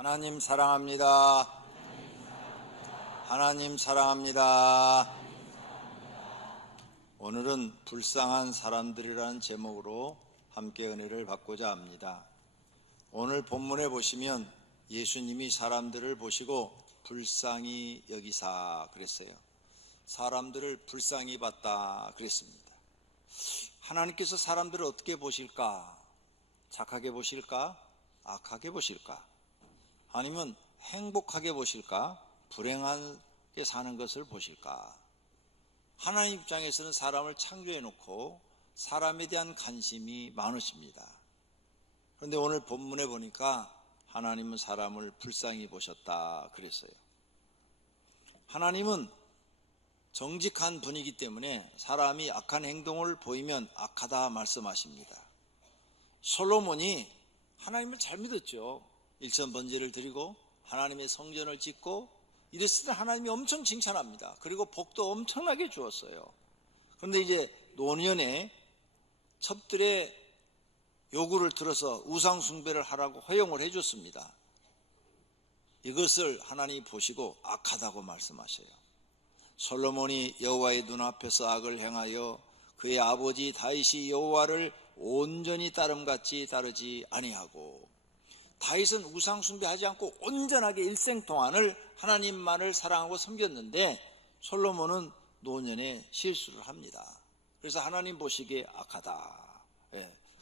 하나님 사랑합니다. 하나님 사랑합니다. 오늘은 불쌍한 사람들이라는 제목으로 함께 은혜를 받고자 합니다. 오늘 본문에 보시면 예수님이 사람들을 보시고 불쌍히 여기사 그랬어요. 사람들을 불쌍히 봤다 그랬습니다. 하나님께서 사람들을 어떻게 보실까? 착하게 보실까? 악하게 보실까? 아니면 행복하게 보실까? 불행하게 사는 것을 보실까? 하나님 입장에서는 사람을 창조해 놓고 사람에 대한 관심이 많으십니다. 그런데 오늘 본문에 보니까 하나님은 사람을 불쌍히 보셨다 그랬어요. 하나님은 정직한 분이기 때문에 사람이 악한 행동을 보이면 악하다 말씀하십니다. 솔로몬이 하나님을 잘 믿었죠. 일천 번제를 드리고 하나님의 성전을 짓고 이랬을 때 하나님이 엄청 칭찬합니다. 그리고 복도 엄청나게 주었어요. 그런데 이제 노년에 첩들의 요구를 들어서 우상 숭배를 하라고 허용을 해줬습니다. 이것을 하나님이 보시고 악하다고 말씀하셔요. 솔로몬이 여호와의 눈앞에서 악을 행하여 그의 아버지 다윗이 여호와를 온전히 따름같이 따르지 아니하고, 다윗은 우상 숭배하지 않고 온전하게 일생 동안을 하나님만을 사랑하고 섬겼는데 솔로몬은 노년에 실수를 합니다. 그래서 하나님 보시기에 악하다.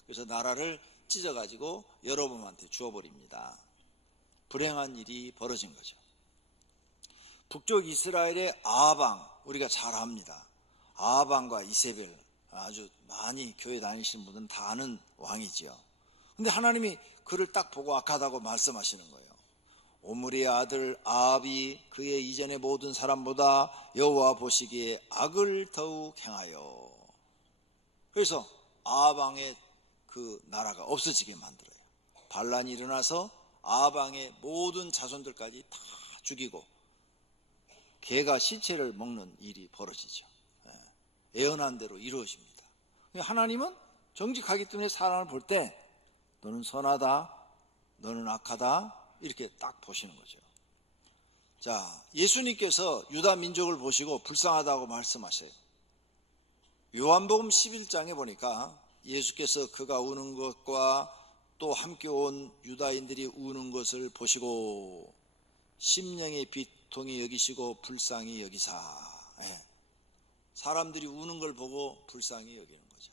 그래서 나라를 찢어가지고 여로보암한테 주어버립니다. 불행한 일이 벌어진 거죠. 북쪽 이스라엘의 아하방, 우리가 잘 압니다. 아하방과 이세벨, 아주 많이 교회 다니시는 분들은 다 아는 왕이지요. 근데 하나님이 그를 딱 보고 악하다고 말씀하시는 거예요. 오므리의 아들 아합이 그의 이전의 모든 사람보다 여호와 보시기에 악을 더욱 행하여, 그래서 아합 왕의 그 나라가 없어지게 만들어요. 반란이 일어나서 아합 왕의 모든 자손들까지 다 죽이고 개가 시체를 먹는 일이 벌어지죠. 예언한 대로 이루어집니다. 하나님은 정직하기 때문에 사람을 볼 때 너는 선하다, 너는 악하다, 이렇게 딱 보시는 거죠. 자, 예수님께서 유다 민족을 보시고 불쌍하다고 말씀하셔요. 요한복음 11장에 보니까 예수께서 그가 우는 것과 또 함께 온 유다인들이 우는 것을 보시고 심령의 비통히 여기시고 불쌍히 여기사. 사람들이 우는 걸 보고 불쌍히 여기는 거죠.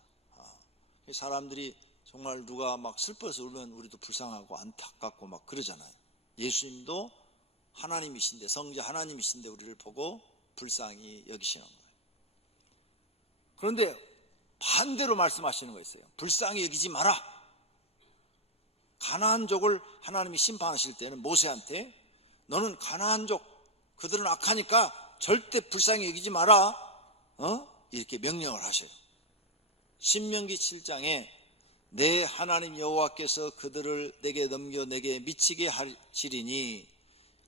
사람들이 정말 누가 막 슬퍼서 울면 우리도 불쌍하고 안타깝고 막 그러잖아요. 예수님도 하나님이신데, 성자 하나님이신데 우리를 보고 불쌍히 여기시는 거예요. 그런데 반대로 말씀하시는 거 있어요. 불쌍히 여기지 마라. 가나안족을 하나님이 심판하실 때는 모세한테 너는 가나안족, 그들은 악하니까 절대 불쌍히 여기지 마라, 이렇게 명령을 하셔요. 신명기 7장에 내 하나님 여호와께서 그들을 내게 넘겨 내게 미치게 하시리니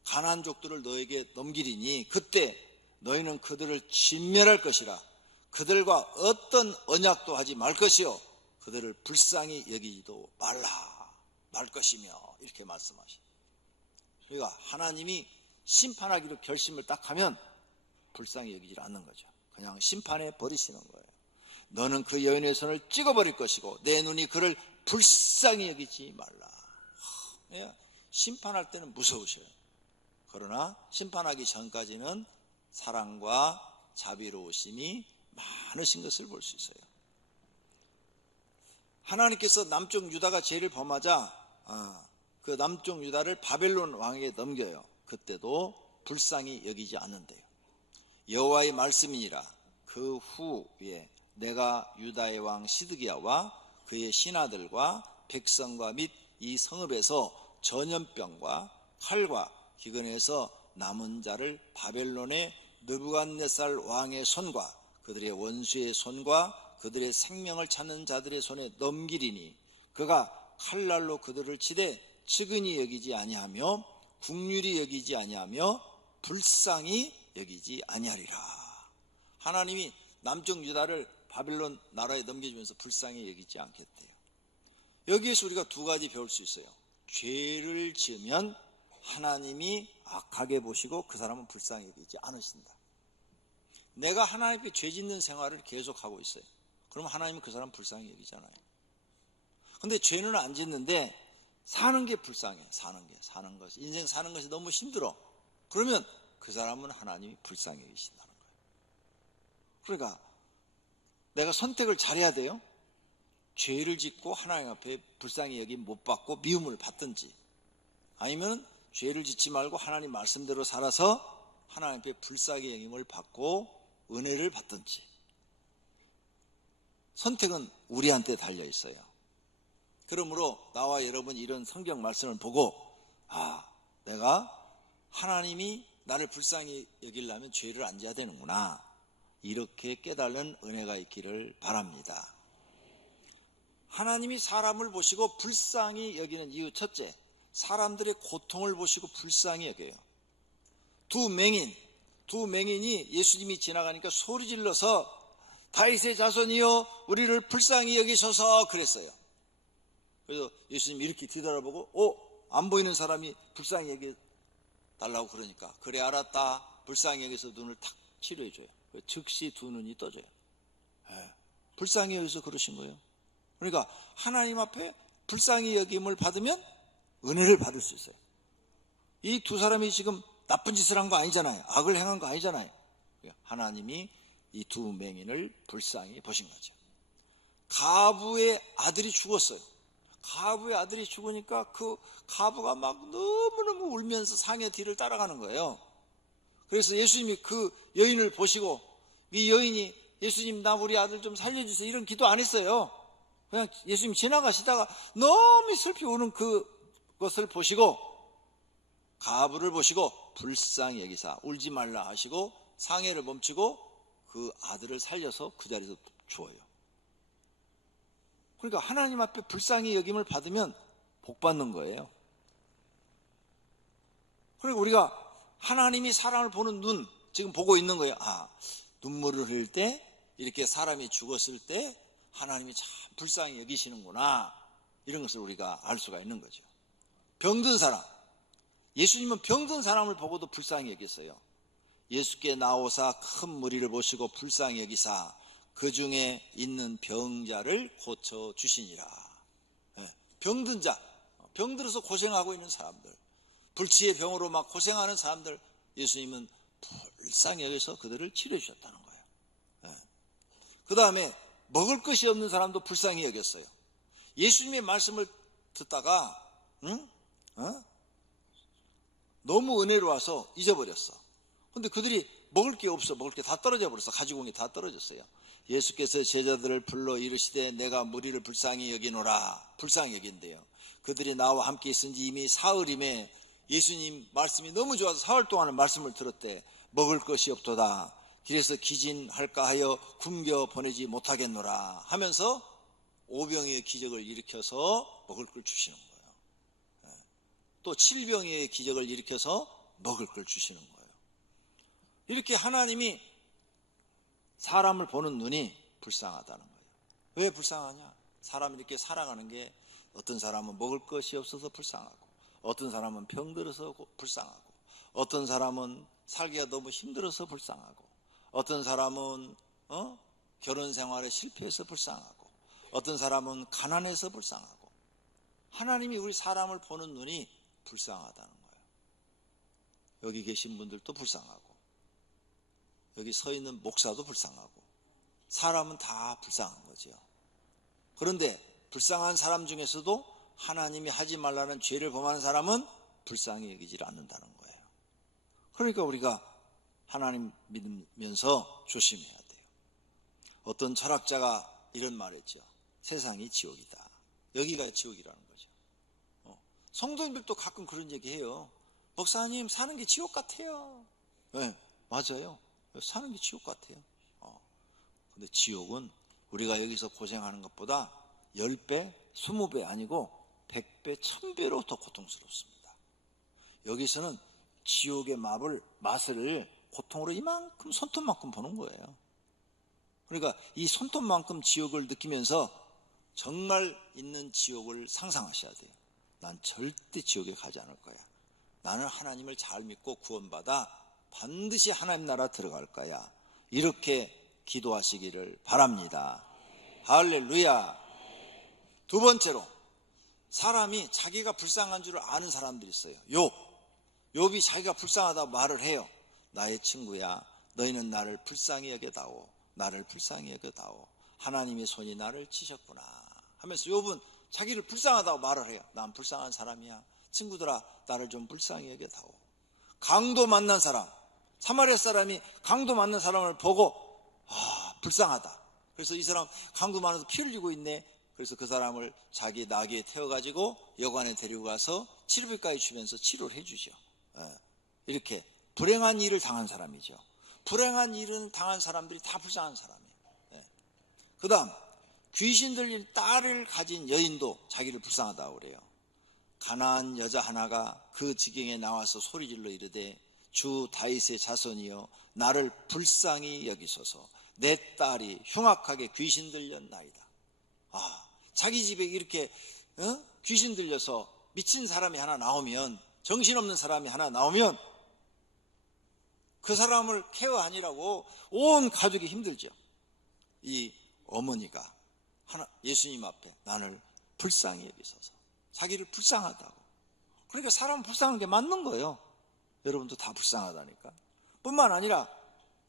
가나안족들을 너에게 넘기리니 그때 너희는 그들을 진멸할 것이라. 그들과 어떤 언약도 하지 말 것이요 그들을 불쌍히 여기지도 말 것이며, 이렇게 말씀하시죠. 그러니까 하나님이 심판하기로 결심을 딱 하면 불쌍히 여기지 않는 거죠. 그냥 심판해 버리시는 거예요. 너는 그 여인의 손을 찍어버릴 것이고 내 눈이 그를 불쌍히 여기지 말라. 심판할 때는 무서우셔요. 그러나 심판하기 전까지는 사랑과 자비로우심이 많으신 것을 볼 수 있어요. 하나님께서 남쪽 유다가 죄를 범하자 그 남쪽 유다를 바벨론 왕에게 넘겨요. 그때도 불쌍히 여기지 않는데요. 여호와의 말씀이니라. 그 후에 내가 유다의 왕 시드기야와 그의 신하들과 백성과 및 이 성읍에서 전염병과 칼과 기근에서 남은 자를 바벨론의 느부갓네살 왕의 손과 그들의 원수의 손과 그들의 생명을 찾는 자들의 손에 넘기리니 그가 칼날로 그들을 치되 측은히 여기지 아니하며 국률이 여기지 아니하며 불쌍히 여기지 아니하리라. 하나님이 남쪽 유다를 바벨론 나라에 넘겨주면서 불쌍히 여기지 않겠대요. 여기에서 우리가 두 가지 배울 수 있어요. 죄를 지으면 하나님이 악하게 보시고 그 사람은 불쌍히 여기지 않으신다. 내가 하나님 앞에 죄 짓는 생활을 계속하고 있어요. 그럼 하나님은 그 사람 불쌍히 여기잖아요. 근데 죄는 안 짓는데 사는 게 불쌍해. 사는 것이, 인생 사는 것이 너무 힘들어. 그러면 그 사람은 하나님이 불쌍히 여기신다는 거예요. 그러니까 내가 선택을 잘해야 돼요. 죄를 짓고 하나님 앞에 불쌍히 여김 못 받고 미움을 받든지, 아니면 죄를 짓지 말고 하나님 말씀대로 살아서 하나님 앞에 불쌍히 여김을 받고 은혜를 받든지. 선택은 우리한테 달려 있어요. 그러므로 나와 여러분 이런 성경 말씀을 보고, 내가 하나님이 나를 불쌍히 여기려면 죄를 안 져야 되는구나, 이렇게 깨달은 은혜가 있기를 바랍니다. 하나님이 사람을 보시고 불쌍히 여기는 이유 첫째, 사람들의 고통을 보시고 불쌍히 여겨요. 두 맹인이 예수님이 지나가니까 소리 질러서 다윗의 자손이여 우리를 불쌍히 여기셔서 그랬어요. 그래서 예수님이 이렇게 뒤돌아보고 안 보이는 사람이 불쌍히 여겨달라고 그러니까, 그래 알았다, 불쌍히 여기서 눈을 탁 치료해줘요. 즉시 두 눈이 떠져요. 불쌍히 여기서 그러신 거예요. 그러니까 하나님 앞에 불쌍히 여김을 받으면 은혜를 받을 수 있어요. 이 두 사람이 지금 나쁜 짓을 한 거 아니잖아요. 악을 행한 거 아니잖아요. 하나님이 이 두 맹인을 불쌍히 보신 거죠. 가부의 아들이 죽었어요. 가부의 아들이 죽으니까 그 가부가 막 너무너무 울면서 상의 뒤를 따라가는 거예요. 그래서 예수님이 그 여인을 보시고, 이 여인이 예수님 나 우리 아들 좀 살려주세요 이런 기도 안 했어요. 그냥 예수님 지나가시다가 너무 슬피 우는 그것을 보시고, 가부를 보시고 불쌍히 여기사 울지 말라 하시고 상해를 멈추고 그 아들을 살려서 그 자리에서 주어요. 그러니까 하나님 앞에 불쌍히 여김을 받으면 복 받는 거예요. 그리고 우리가 하나님이 사람을 보는 눈 지금 보고 있는 거예요. 눈물을 흘릴 때, 이렇게 사람이 죽었을 때 하나님이 참 불쌍히 여기시는구나, 이런 것을 우리가 알 수가 있는 거죠. 병든 사람, 예수님은 병든 사람을 보고도 불쌍히 여겼어요. 예수께 나오사 큰 무리를 보시고 불쌍히 여기사 그 중에 있는 병자를 고쳐주시니라. 병든 자, 병들어서 고생하고 있는 사람들, 불치의 병으로 막 고생하는 사람들, 예수님은 불쌍히 여기서 그들을 치료해 주셨다는 거예요. 그 다음에 먹을 것이 없는 사람도 불쌍히 여겼어요. 예수님의 말씀을 듣다가 너무 은혜로워서 잊어버렸어. 근데 그들이 먹을 게 없어. 먹을 게 다 떨어져 버렸어. 가지고 온 게 다 떨어졌어요. 예수께서 제자들을 불러 이르시되 내가 무리를 불쌍히 여기노라. 불쌍히 여긴대요. 그들이 나와 함께 있은지 이미 사흘임에 예수님 말씀이 너무 좋아서 사흘 동안은 말씀을 들었대. 먹을 것이 없도다. 길에서 기진할까 하여 굶겨 보내지 못하겠노라 하면서 오병이의 기적을 일으켜서 먹을 걸 주시는 거예요. 또 칠병이의 기적을 일으켜서 먹을 걸 주시는 거예요. 이렇게 하나님이 사람을 보는 눈이 불쌍하다는 거예요. 왜 불쌍하냐? 사람이 이렇게 살아가는 게, 어떤 사람은 먹을 것이 없어서 불쌍하고, 어떤 사람은 병들어서 불쌍하고, 어떤 사람은 살기가 너무 힘들어서 불쌍하고, 어떤 사람은 결혼 생활에 실패해서 불쌍하고, 어떤 사람은 가난해서 불쌍하고. 하나님이 우리 사람을 보는 눈이 불쌍하다는 거예요. 여기 계신 분들도 불쌍하고, 여기 서 있는 목사도 불쌍하고, 사람은 다 불쌍한 거죠. 그런데 불쌍한 사람 중에서도 하나님이 하지 말라는 죄를 범하는 사람은 불쌍히 여기지 않는다는 거예요. 그러니까 우리가 하나님 믿으면서 조심해야 돼요. 어떤 철학자가 이런 말을 했죠. 세상이 지옥이다. 여기가 지옥이라는 거죠. 성도님들도 가끔 그런 얘기해요. 목사님, 사는 게 지옥 같아요. 네, 맞아요. 사는 게 지옥 같아요. 근데 지옥은 우리가 여기서 고생하는 것보다 10배, 20배 아니고 100배, 1000배로 더 고통스럽습니다. 여기서는 지옥의 맛을 고통으로 이만큼, 손톱만큼 보는 거예요. 그러니까 이 손톱만큼 지옥을 느끼면서 정말 있는 지옥을 상상하셔야 돼요. 난 절대 지옥에 가지 않을 거야. 나는 하나님을 잘 믿고 구원받아 반드시 하나님 나라 들어갈 거야. 이렇게 기도하시기를 바랍니다. 할렐루야. 두 번째로, 사람이 자기가 불쌍한 줄 아는 사람들이 있어요. 욥이 자기가 불쌍하다고 말을 해요. 나의 친구야, 너희는 나를 불쌍히 여겨다오. 나를 불쌍히 여겨다오. 하나님의 손이 나를 치셨구나 하면서 욥은 자기를 불쌍하다고 말을 해요. 난 불쌍한 사람이야. 친구들아, 나를 좀 불쌍히 여겨다오. 강도 만난 사람, 사마리아 사람이 강도 만난 사람을 보고 불쌍하다. 그래서 이 사람 강도 만나서 피 흘리고 있네. 그래서 그 사람을 자기 나귀에 태워가지고 여관에 데리고 가서 치료비까지 주면서 치료를 해주죠. 이렇게 불행한 일을 당한 사람이죠. 불행한 일을 당한 사람들이 다 불쌍한 사람이에요. 그 다음, 귀신 들린 딸을 가진 여인도 자기를 불쌍하다고 그래요. 가난한 여자 하나가 그 지경에 나와서 소리질러 이르되, 주 다윗의 자손이여 나를 불쌍히 여기소서. 내 딸이 흉악하게 귀신 들렸나이다. 자기 집에 이렇게 귀신 들려서 미친 사람이 하나 나오면, 정신없는 사람이 하나 나오면 그 사람을 케어하느라고 온 가족이 힘들죠. 이 어머니가 예수님 앞에 나를 불쌍히 여기소서, 자기를 불쌍하다고. 그러니까 사람은 불쌍한 게 맞는 거예요. 여러분도 다 불쌍하다니까. 뿐만 아니라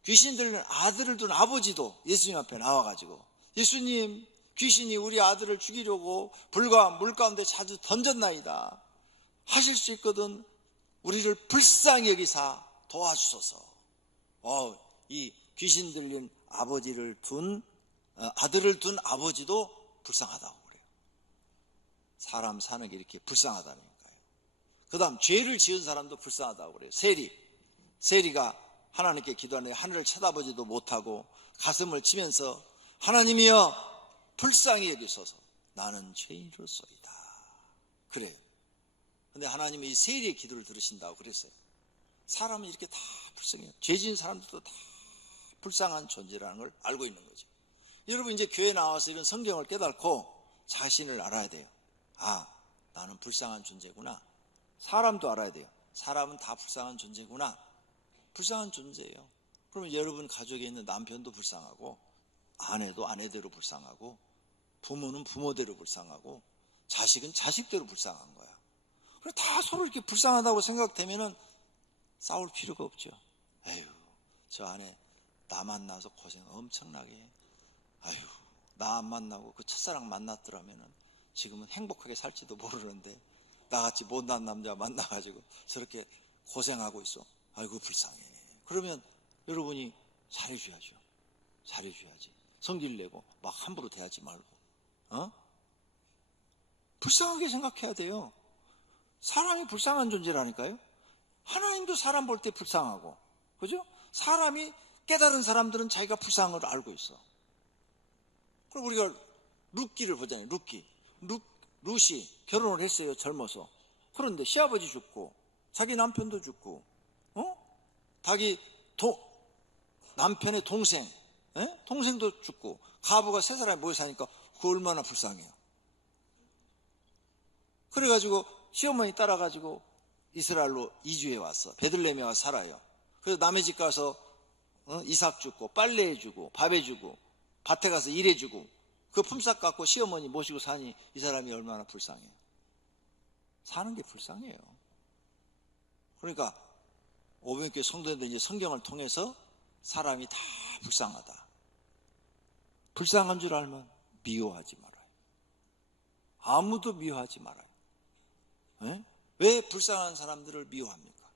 귀신 들린 아들을 둔 아버지도 예수님 앞에 나와가지고, 예수님, 귀신이 우리 아들을 죽이려고 불과 물 가운데 자주 던졌나이다. 하실 수 있거든 우리를 불쌍히 여기사 도와주소서. 이 귀신 들린 아버지를 둔 아들을 둔 아버지도 불쌍하다고 그래요. 사람 사는 게 이렇게 불쌍하다니까요. 그 다음, 죄를 지은 사람도 불쌍하다고 그래요. 세리가 하나님께 기도하는데 하늘을 쳐다보지도 못하고 가슴을 치면서, 하나님이여 불쌍히 여기소서, 나는 죄인으로소이다. 그래요. 근데 하나님이 이 세리의 기도를 들으신다고 그랬어요. 사람은 이렇게 다 불쌍해요. 죄 지은 사람들도 다 불쌍한 존재라는 걸 알고 있는 거죠. 여러분, 이제 교회 나와서 이런 성경을 깨닫고 자신을 알아야 돼요. 나는 불쌍한 존재구나. 사람도 알아야 돼요. 사람은 다 불쌍한 존재구나. 불쌍한 존재예요. 그러면 여러분 가족에 있는 남편도 불쌍하고, 아내도 아내대로 불쌍하고, 부모는 부모대로 불쌍하고, 자식은 자식대로 불쌍한 거야. 그래서 다 서로 이렇게 불쌍하다고 생각되면은 싸울 필요가 없죠. 저 아내 나 만나서 고생 엄청나게 해. 나 안 만나고 그 첫사랑 만났더라면은 지금은 행복하게 살지도 모르는데, 나같이 못난 남자 만나가지고 저렇게 고생하고 있어. 불쌍해. 그러면 여러분이 잘해줘야죠. 잘해줘야지. 성질 내고 막 함부로 대하지 말고, 불쌍하게 생각해야 돼요. 사람이 불쌍한 존재라니까요. 하나님도 사람 볼 때 불쌍하고, 그죠? 사람이 깨달은 사람들은 자기가 불쌍한 걸 알고 있어. 그럼 우리가 룻기를 보잖아요. 룻이 결혼을 했어요. 젊어서. 그런데 시아버지 죽고, 자기 남편도 죽고, 자기 남편의 동생도 죽고, 가부가 세 사람이 모여 사니까 그거 얼마나 불쌍해요. 그래가지고 시어머니 따라가지고 이스라엘로 이주해 왔어. 베들레헴에 와서 살아요. 그래서 남의 집 가서 이삭 주고, 빨래 해주고, 밥 해주고, 밭에 가서 일해주고, 그 품삯 갖고 시어머니 모시고 사니 이 사람이 얼마나 불쌍해요. 사는 게 불쌍해요. 그러니까 오병교회 성도들이 이제 성경을 통해서 사람이 다 불쌍하다. 불쌍한 줄 알면 미워하지 말아요. 아무도 미워하지 말아요. 왜 불쌍한 사람들을 미워합니까?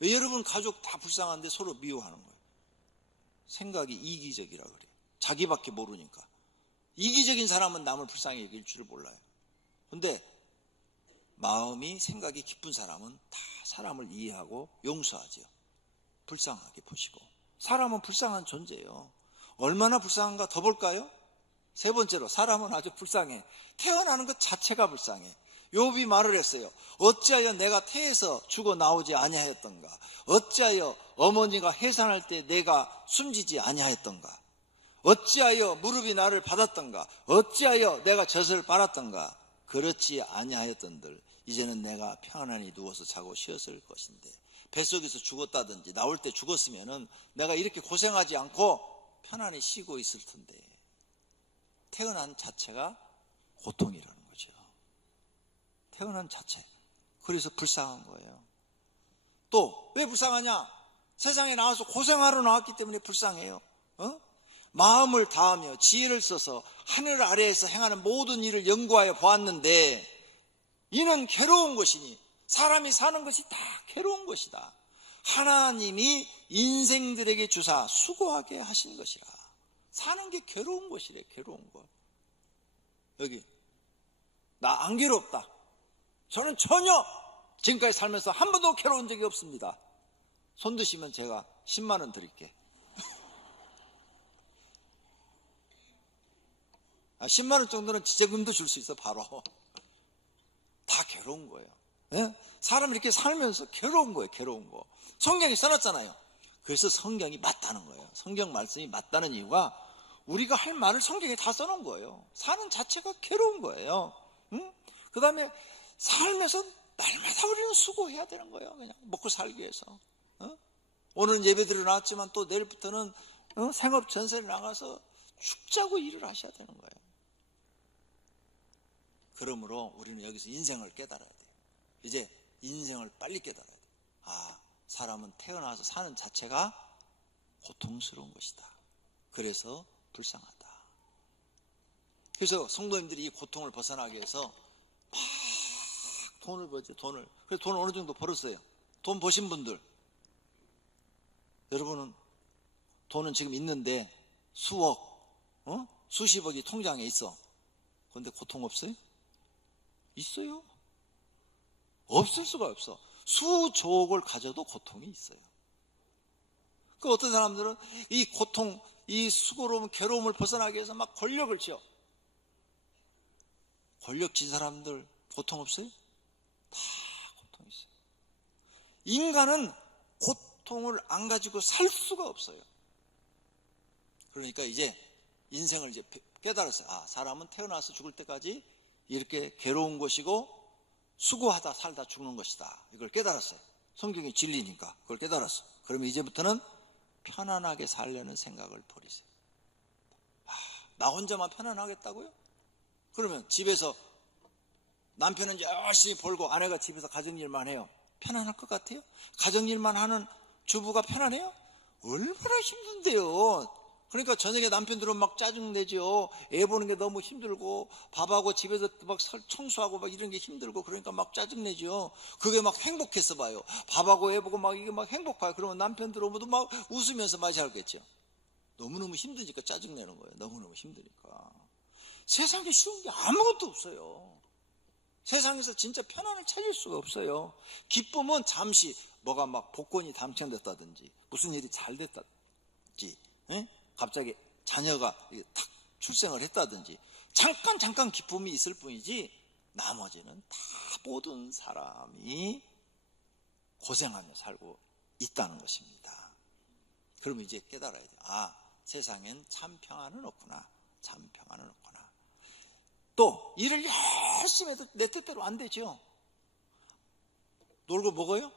왜 여러분 가족 다 불쌍한데 서로 미워하는 거예요? 생각이 이기적이라 그래요. 자기밖에 모르니까. 이기적인 사람은 남을 불쌍히 여길 줄을 몰라요. 근데 마음이, 생각이 깊은 사람은 다 사람을 이해하고 용서하죠. 불쌍하게 보시고. 사람은 불쌍한 존재예요. 얼마나 불쌍한가 더 볼까요? 세 번째로, 사람은 아주 불쌍해. 태어나는 것 자체가 불쌍해. 욥이 말을 했어요. 어찌하여 내가 태에서 죽어 나오지 아니하였던가? 어찌하여 어머니가 해산할 때 내가 숨지지 아니하였던가? 어찌하여 무릎이 나를 받았던가? 어찌하여 내가 젖을 빨았던가? 그렇지 아니하였던들 이제는 내가 편안히 누워서 자고 쉬었을 것인데, 뱃속에서 죽었다든지 나올 때 죽었으면은 내가 이렇게 고생하지 않고 편안히 쉬고 있을 텐데, 태어난 자체가 고통이라는 거죠. 태어난 자체. 그래서 불쌍한 거예요. 또 왜 불쌍하냐? 세상에 나와서 고생하러 나왔기 때문에 불쌍해요. 마음을 다하며 지혜를 써서 하늘 아래에서 행하는 모든 일을 연구하여 보았는데 이는 괴로운 것이니, 사람이 사는 것이 다 괴로운 것이다. 하나님이 인생들에게 주사 수고하게 하신 것이라. 사는 게 괴로운 것이래. 괴로운 것. 여기 나 안 괴롭다. 저는 전혀 지금까지 살면서 한 번도 괴로운 적이 없습니다. 손 드시면 제가 10만 원 드릴게. 10만 원 정도는 지재금도 줄 수 있어. 바로. 다 괴로운 거예요. 예? 사람이 이렇게 살면서 괴로운 거예요. 괴로운 거. 성경이 써놨잖아요. 그래서 성경이 맞다는 거예요. 성경 말씀이 맞다는 이유가 우리가 할 말을 성경에 다 써놓은 거예요. 사는 자체가 괴로운 거예요. 그 다음에 살면서 날마다 우리는 수고해야 되는 거예요. 그냥 먹고 살기 위해서. 오늘은 예배드리러 나왔지만 또 내일부터는 생업 전세를 나가서 죽자고 일을 하셔야 되는 거예요. 그러므로 우리는 여기서 인생을 깨달아야 돼요. 이제 인생을 빨리 깨달아야 돼요. 아, 사람은 태어나서 사는 자체가 고통스러운 것이다. 그래서 불쌍하다. 그래서 성도님들이 이 고통을 벗어나기 위해서 막 돈을 벌죠. 돈을. 그래서 돈을 어느 정도 벌었어요. 돈 버신 분들, 여러분은 돈은 지금 있는데 수억, 수십억이 통장에 있어. 그런데 고통 없어요? 있어요. 없을 수가 없어. 수조억을 가져도 고통이 있어요. 그 어떤 사람들은 이 고통, 이 수고로움, 괴로움을 벗어나기 위해서 막 권력을 쥐어. 권력 진 사람들 고통 없어요? 다 고통이 있어요. 인간은 고통을 안 가지고 살 수가 없어요. 그러니까 이제 인생을 이제 깨달았어요. 아, 사람은 태어나서 죽을 때까지 이렇게 괴로운 것이고 수고하다 살다 죽는 것이다. 이걸 깨달았어요. 성경이 진리니까 그걸 깨달았어. 그러면 이제부터는 편안하게 살려는 생각을 버리세요. 나 혼자만 편안하겠다고요? 그러면 집에서 남편은 열심히 벌고 아내가 집에서 가정일만 해요. 편안할 것 같아요? 가정일만 하는 주부가 편안해요? 얼마나 힘든데요. 그러니까 저녁에 남편 들어오면 막 짜증내죠. 애 보는 게 너무 힘들고 밥하고 집에서 막 청소하고 막 이런 게 힘들고 그러니까 막 짜증내죠. 그게 막 행복해서 봐요. 밥하고 애 보고 막 이게 막 행복해요. 그러면 남편 들어오면 막 웃으면서 맞이하겠죠. 너무너무 힘드니까 짜증내는 거예요. 너무너무 힘드니까. 세상에 쉬운 게 아무것도 없어요. 세상에서 진짜 편안을 찾을 수가 없어요. 기쁨은 잠시 뭐가 막 복권이 당첨됐다든지 무슨 일이 잘 됐다든지, 예? 갑자기 자녀가 탁 출생을 했다든지 잠깐 기쁨이 있을 뿐이지 나머지는 다 모든 사람이 고생하며 살고 있다는 것입니다. 그러면 이제 깨달아야 돼요. 아, 세상엔 참 평안은 없구나. 참 평안은 없구나. 또 일을 열심히 해도 내 뜻대로 안 되죠. 놀고 먹어요?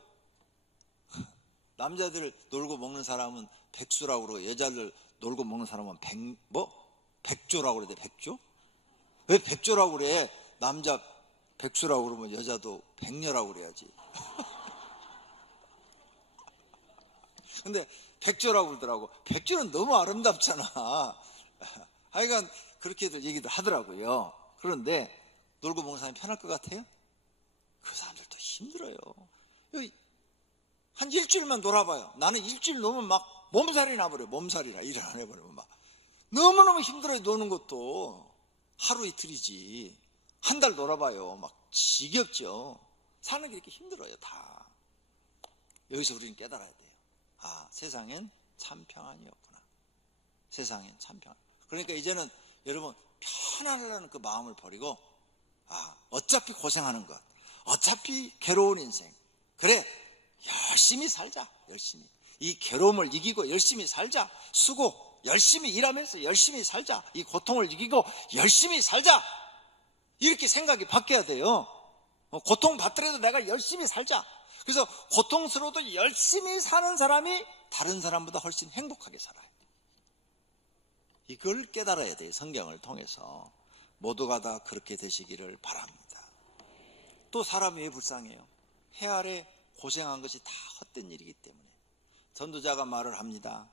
남자들 놀고 먹는 사람은 백수라고 그러고 여자들 놀고 먹는 사람은 백조라고 그래야 돼. 백조? 왜 백조라고 그래? 남자 백수라고 그러면 여자도 백녀라고 그래야지. 근데 백조라고 그러더라고. 백조는 너무 아름답잖아. 하여간 그렇게들 얘기를 하더라고요. 그런데 놀고 먹는 사람이 편할 것 같아요? 그 사람들도 힘들어요. 한 일주일만 놀아봐요. 나는 일주일 놀면 막 몸살이 나버려요. 몸살이나 일을 안 해버리면 막 너무너무 힘들어요. 노는 것도 하루 이틀이지. 한 달 놀아봐요. 막 지겹죠. 사는 게 이렇게 힘들어요. 다. 여기서 우리는 깨달아야 돼요. 아, 세상엔 참 평안이 없구나. 세상엔 참 평안. 그러니까 이제는 여러분 편안하라는 그 마음을 버리고, 아, 어차피 고생하는 것, 어차피 괴로운 인생, 그래 열심히 살자. 열심히 이 괴로움을 이기고 열심히 살자. 수고 열심히 일하면서 열심히 살자. 이 고통을 이기고 열심히 살자. 이렇게 생각이 바뀌어야 돼요. 고통받더라도 내가 열심히 살자. 그래서 고통스러워도 열심히 사는 사람이 다른 사람보다 훨씬 행복하게 살아요. 이걸 깨달아야 돼요. 성경을 통해서. 모두가 다 그렇게 되시기를 바랍니다. 또 사람이 왜 불쌍해요? 해 아래 고생한 것이 다 헛된 일이기 때문에. 전도자가 말을 합니다.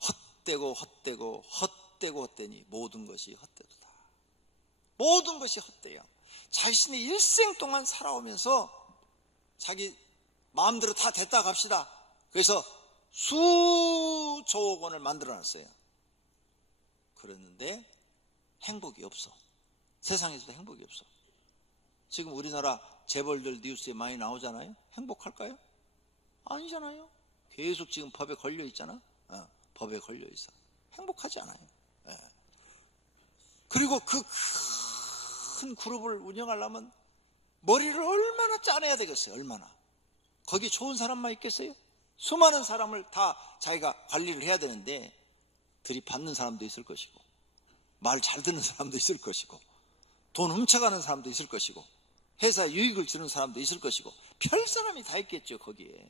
헛되고 헛되고 헛되고 헛되니 모든 것이 헛되도다. 모든 것이 헛되요. 자신의 일생 동안 살아오면서 자기 마음대로 다 됐다 갑시다. 그래서 수조억 원을 만들어놨어요. 그랬는데 행복이 없어. 세상에서도 행복이 없어. 지금 우리나라 재벌들 뉴스에 많이 나오잖아요. 행복할까요? 아니잖아요. 계속 지금 법에 걸려 있잖아. 법에 걸려 있어. 행복하지 않아요. 그리고 그 큰 그룹을 운영하려면 머리를 얼마나 짜내야 되겠어요. 얼마나. 거기 좋은 사람만 있겠어요? 수많은 사람을 다 자기가 관리를 해야 되는데 들이받는 사람도 있을 것이고 말 잘 듣는 사람도 있을 것이고 돈 훔쳐가는 사람도 있을 것이고 회사에 유익을 주는 사람도 있을 것이고 별 사람이 다 있겠죠. 거기에.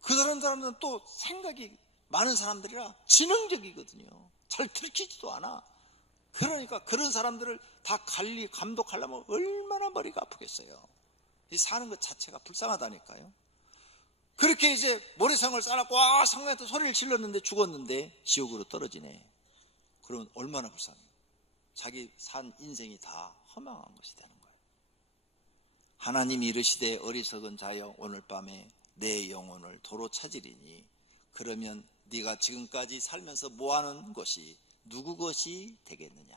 그 사람들은 또 생각이 많은 사람들이라 지능적이거든요. 잘 들키지도 않아. 그러니까 그런 사람들을 다 관리, 감독하려면 얼마나 머리가 아프겠어요. 이 사는 것 자체가 불쌍하다니까요. 그렇게 이제 모래성을 쌓아놓고 와 성령한테 소리를 질렀는데 죽었는데 지옥으로 떨어지네. 그러면 얼마나 불쌍해요. 자기 산 인생이 다 허망한 것이 되는 거예요. 하나님이 이르시되 어리석은 자여 오늘 밤에 내 영혼을 도로 찾으리니 그러면 네가 지금까지 살면서 뭐하는 것이 누구 것이 되겠느냐.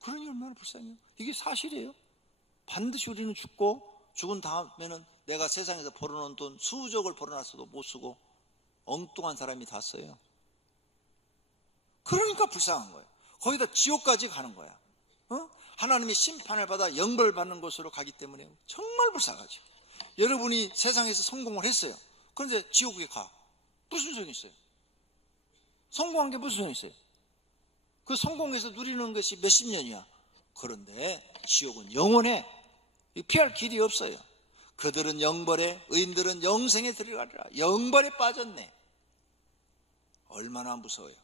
그러니 얼마나 불쌍해요. 이게 사실이에요. 반드시 우리는 죽고 죽은 다음에는 내가 세상에서 벌어놓은 돈 수억을 벌어놨어도 못 쓰고 엉뚱한 사람이 다 써요. 그러니까 불쌍한 거예요. 거기다 지옥까지 가는 거야. 하나님이 심판을 받아 영벌받는 곳으로 가기 때문에 정말 불쌍하죠. 여러분이 세상에서 성공을 했어요. 그런데 지옥에 가. 무슨 소용이 있어요? 성공한 게 무슨 소용이 있어요? 그 성공해서 누리는 것이 몇십 년이야. 그런데 지옥은 영원해. 피할 길이 없어요. 그들은 영벌에, 의인들은 영생에 들어가리라. 영벌에 빠졌네. 얼마나 무서워요.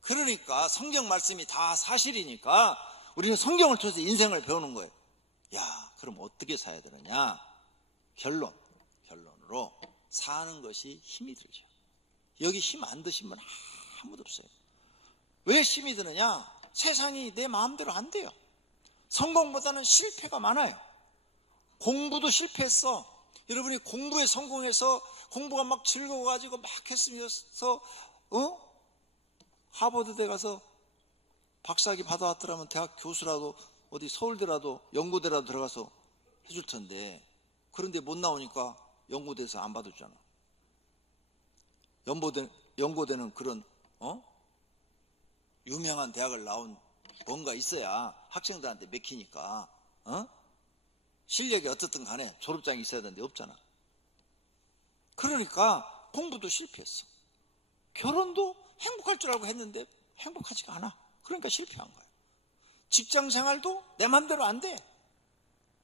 그러니까 성경 말씀이 다 사실이니까 우리는 성경을 통해서 인생을 배우는 거예요. 야, 그럼 어떻게 살아야 되느냐? 결론으로 사는 것이 힘이 들죠. 여기 힘 안 드신 분 아무도 없어요. 왜 힘이 드느냐? 세상이 내 마음대로 안 돼요. 성공보다는 실패가 많아요. 공부도 실패했어. 여러분이 공부에 성공해서 공부가 막 즐거워가지고 막 했으면서 하버드대 가서 박사학위 받아왔더라면 대학 교수라도 어디 서울대라도 연구대라도 들어가서 해줄 텐데 그런데 못 나오니까 연구대에서 안 받아주잖아. 연고대는 그런 유명한 대학을 나온 뭔가 있어야 학생들한테 맥히니까 실력이 어떻든 간에 졸업장이 있어야 되는데 없잖아. 그러니까 공부도 실패했어. 결혼도 행복할 줄 알고 했는데 행복하지가 않아. 그러니까 실패한 거야. 직장생활도 내 마음대로 안 돼.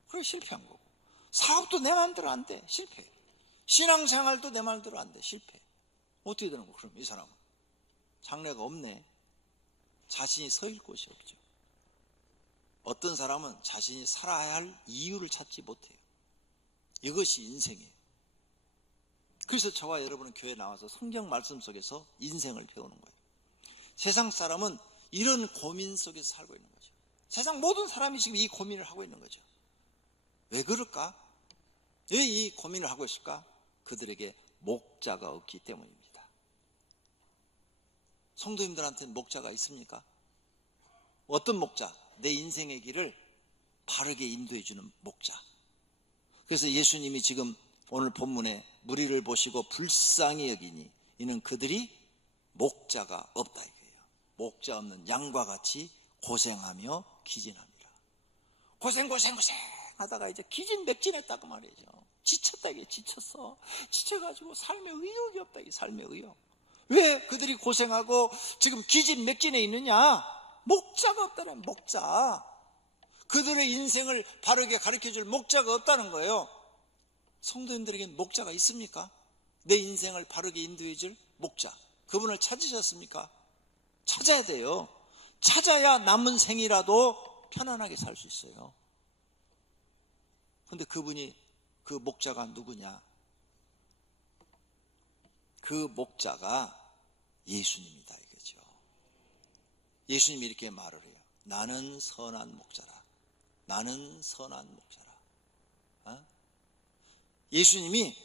그래 실패한 거고. 사업도 내 마음대로 안 돼. 실패. 신앙생활도 내 마음대로 안 돼. 실패. 어떻게 되는 거야? 그럼 이 사람은 장래가 없네. 자신이 설 곳이 없죠. 어떤 사람은 자신이 살아야 할 이유를 찾지 못해요. 이것이 인생이에요. 그래서 저와 여러분은 교회에 나와서 성경 말씀 속에서 인생을 배우는 거예요. 세상 사람은 이런 고민 속에서 살고 있는 거죠. 세상 모든 사람이 지금 이 고민을 하고 있는 거죠. 왜 그럴까? 왜 이 고민을 하고 있을까? 그들에게 목자가 없기 때문입니다. 성도님들한테는 목자가 있습니까? 어떤 목자? 내 인생의 길을 바르게 인도해 주는 목자. 그래서 예수님이 지금 오늘 본문에 무리를 보시고 불쌍히 여기니 이는 그들이 목자가 없다 이거예요. 목자 없는 양과 같이 고생하며 기진합니다. 고생 하다가 이제 기진맥진했다고 말이죠. 지쳤다 이게 지쳤어. 지쳐가지고 삶에 의욕이 없다 이게 삶의 의욕. 왜 그들이 고생하고 지금 기진맥진해 있느냐? 목자가 없다는 목자. 그들의 인생을 바르게 가르쳐줄 목자가 없다는 거예요. 성도님들에게는 목자가 있습니까? 내 인생을 바르게 인도해줄 목자. 그분을 찾으셨습니까? 찾아야 돼요. 찾아야 남은 생이라도 편안하게 살 수 있어요. 그런데 그분이, 그 목자가 누구냐? 그 목자가 예수님이다 이거죠. 예수님이 이렇게 말을 해요. 나는 선한 목자라. 나는 선한 목자라. 예수님이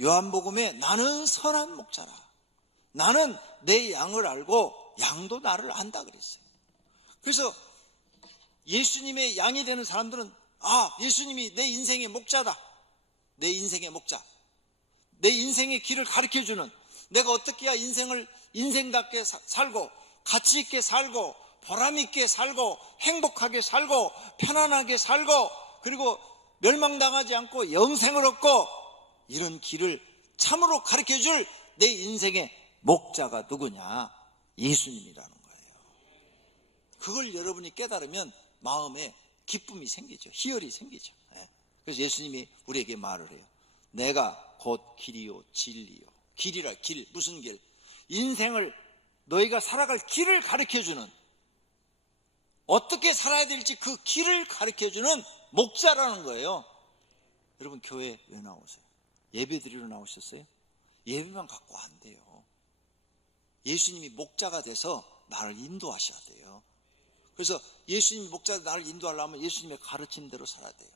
요한복음에 나는 선한 목자라. 나는 내 양을 알고 양도 나를 안다 그랬어요. 그래서 예수님의 양이 되는 사람들은 예수님이 내 인생의 목자다. 내 인생의 목자. 내 인생의 길을 가르쳐주는, 내가 어떻게 해야 인생을 인생답게 살고 가치 있게 살고 보람 있게 살고 행복하게 살고 편안하게 살고 그리고 멸망당하지 않고 영생을 얻고 이런 길을 참으로 가르쳐줄 내 인생의 목자가 누구냐? 예수님이라는 거예요. 그걸 여러분이 깨달으면 마음에 기쁨이 생기죠. 희열이 생기죠. 그래서 예수님이 우리에게 말을 해요. 내가 곧 길이요 진리요. 길이라, 길, 무슨 길? 인생을 너희가 살아갈 길을 가르쳐주는, 어떻게 살아야 될지 그 길을 가르쳐주는 목자라는 거예요. 여러분 교회 왜 나오세요? 예배 드리러 나오셨어요? 예배만 갖고 안 돼요. 예수님이 목자가 돼서 나를 인도하셔야 돼요. 그래서 예수님이 목자가 나를 인도하려면 예수님의 가르친 대로 살아야 돼요.